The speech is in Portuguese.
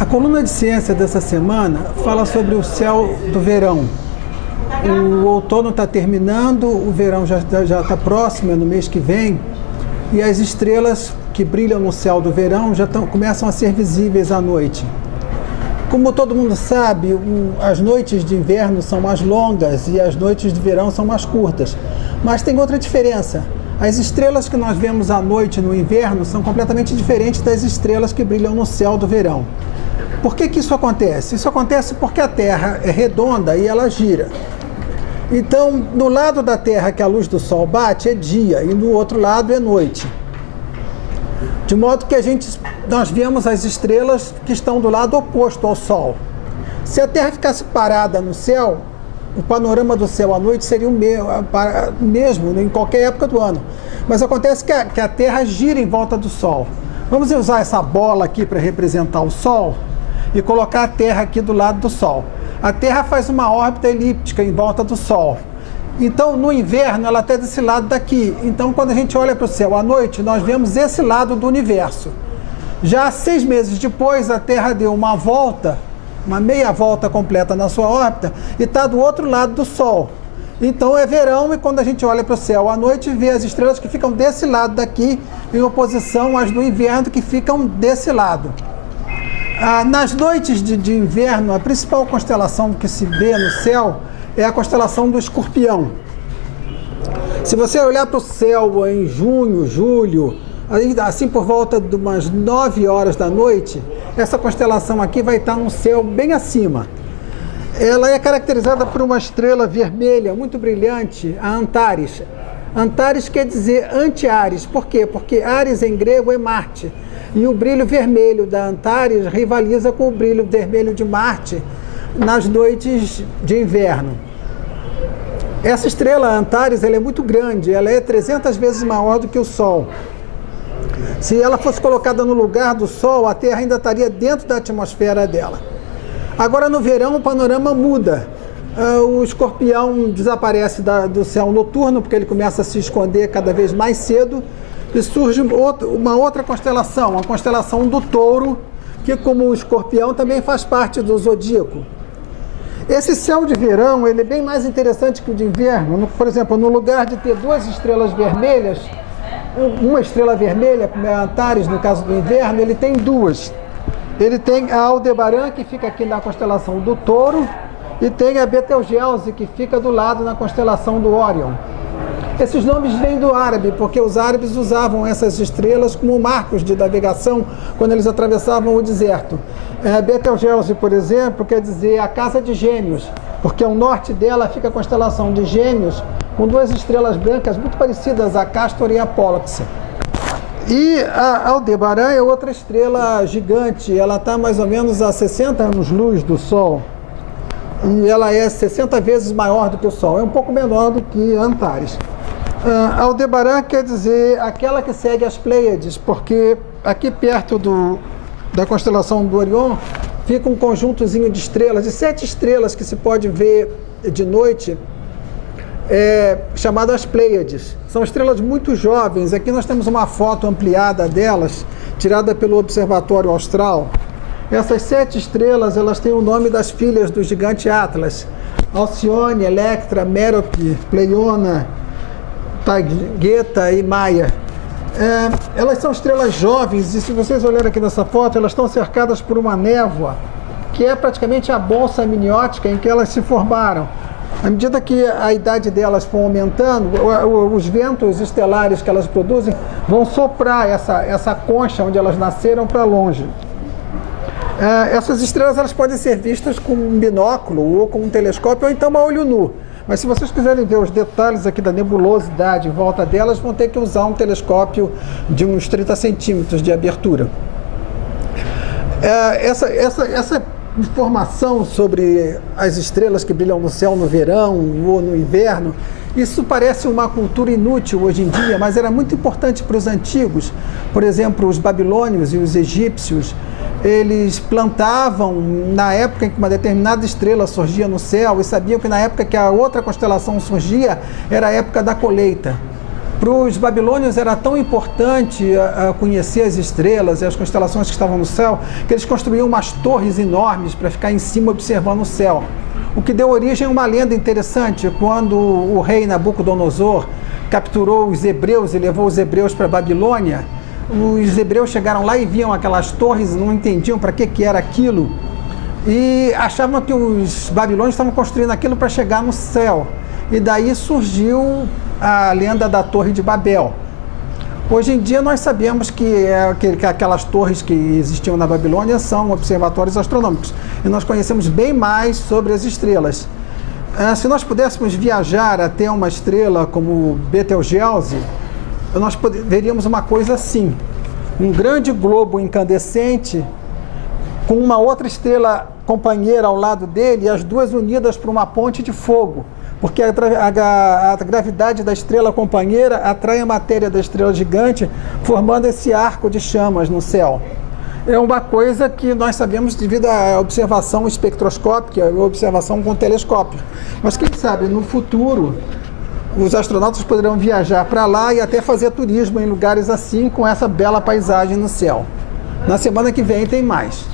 A coluna de ciência dessa semana fala sobre o céu do verão. O outono está terminando, o verão já está próximo, é no mês que vem, e as estrelas que brilham no céu do verão começam a ser visíveis à noite. Como todo mundo sabe, as noites de inverno são mais longas e as noites de verão são mais curtas. Mas tem outra diferença. As estrelas que nós vemos à noite no inverno são completamente diferentes das estrelas que brilham no céu do verão. Por que isso acontece? Isso acontece porque a Terra é redonda e ela gira. Então, no lado da Terra que a luz do Sol bate é dia e no outro lado é noite. De modo que nós vemos as estrelas que estão do lado oposto ao Sol. Se a Terra ficasse parada no céu, o panorama do céu à noite seria o mesmo em qualquer época do ano. Mas acontece que a Terra gira em volta do Sol. Vamos usar essa bola aqui para representar o Sol e colocar a Terra aqui do lado do Sol. A Terra faz uma órbita elíptica em volta do Sol. Então, no inverno, ela está desse lado daqui. Então, quando a gente olha para o céu à noite, nós vemos esse lado do universo. Já 6 meses depois, a Terra deu uma volta, uma meia volta completa na sua órbita, e está do outro lado do Sol. Então, é verão, e quando a gente olha para o céu à noite, vê as estrelas que ficam desse lado daqui, em oposição às do inverno, que ficam desse lado. Nas noites de inverno, a principal constelação que se vê no céu é a constelação do Escorpião. Se você olhar para o céu em junho, julho, assim por volta de umas 9 horas da noite, essa constelação aqui vai estar no céu bem acima. Ela é caracterizada por uma estrela vermelha muito brilhante, a Antares. Antares quer dizer anti-Ares. Por quê? Porque Ares em grego é Marte. E o brilho vermelho da Antares rivaliza com o brilho vermelho de Marte nas noites de inverno. Essa estrela Antares ela é muito grande, ela é 300 vezes maior do que o Sol. Se ela fosse colocada no lugar do Sol, a Terra ainda estaria dentro da atmosfera dela. Agora, no verão, o panorama muda. O Escorpião desaparece do céu noturno, porque ele começa a se esconder cada vez mais cedo, e surge uma outra constelação, a constelação do Touro, que, como o Escorpião, também faz parte do zodíaco. Esse céu de verão ele é bem mais interessante que o de inverno. Por exemplo, no lugar de ter 2 estrelas vermelhas, uma estrela vermelha, como é a Antares, no caso do inverno, ele tem 2. Ele tem a Aldebaran, que fica aqui na constelação do Touro, e tem a Betelgeuse, que fica do lado na constelação do Órion. Esses nomes vêm do árabe, porque os árabes usavam essas estrelas como marcos de navegação quando eles atravessavam o deserto. Betelgeuse, por exemplo, quer dizer a casa de Gêmeos, porque ao norte dela fica a constelação de Gêmeos, com 2 estrelas brancas muito parecidas, a Cástor e a Pólux. E a Aldebaran é outra estrela gigante, ela está mais ou menos a 60 anos-luz do Sol. E ela é 60 vezes maior do que o Sol, é um pouco menor do que Antares. Aldebaran quer dizer aquela que segue as Pleiades, porque aqui perto da constelação do Orion fica um conjuntozinho de estrelas, de 7 estrelas que se pode ver de noite, chamado as Pleiades. São estrelas muito jovens. Aqui nós temos uma foto ampliada delas, tirada pelo Observatório Austral. Essas 7 estrelas, elas têm o nome das filhas do gigante Atlas: Alcione, Electra, Merope, Pleiona, Taygeta e Maia. Elas são estrelas jovens e, se vocês olharem aqui nessa foto, elas estão cercadas por uma névoa que é praticamente a bolsa amniótica em que elas se formaram. À medida que a idade delas for aumentando, os ventos estelares que elas produzem vão soprar essa concha onde elas nasceram para longe. Essas estrelas elas podem ser vistas com um binóculo ou com um telescópio ou então a olho nu. Mas se vocês quiserem ver os detalhes aqui da nebulosidade em volta delas, vão ter que usar um telescópio de uns 30 centímetros de abertura. Essa informação sobre as estrelas que brilham no céu no verão ou no inverno, isso parece uma cultura inútil hoje em dia, mas era muito importante para os antigos. Por exemplo, os babilônios e os egípcios, eles plantavam na época em que uma determinada estrela surgia no céu e sabiam que na época que a outra constelação surgia era a época da colheita. Para os babilônios era tão importante conhecer as estrelas e as constelações que estavam no céu, que eles construíam umas torres enormes para ficar em cima observando o céu. O que deu origem a uma lenda interessante, quando o rei Nabucodonosor capturou os hebreus e levou os hebreus para a Babilônia. Os hebreus chegaram lá e viam aquelas torres, não entendiam para que era aquilo, e achavam que os babilônios estavam construindo aquilo para chegar no céu. E daí surgiu a lenda da Torre de Babel. Hoje em dia nós sabemos que aquelas torres que existiam na Babilônia são observatórios astronômicos. E nós conhecemos bem mais sobre as estrelas. Se nós pudéssemos viajar até uma estrela como Betelgeuse, nós veríamos uma coisa assim: um grande globo incandescente com uma outra estrela companheira ao lado dele, e as duas unidas por uma ponte de fogo, porque a gravidade da estrela companheira atrai a matéria da estrela gigante, formando esse arco de chamas no céu. É uma coisa que nós sabemos devido à observação espectroscópica, à observação com telescópio. Mas quem sabe, no futuro, os astronautas poderão viajar para lá e até fazer turismo em lugares assim, com essa bela paisagem no céu. Na semana que vem tem mais.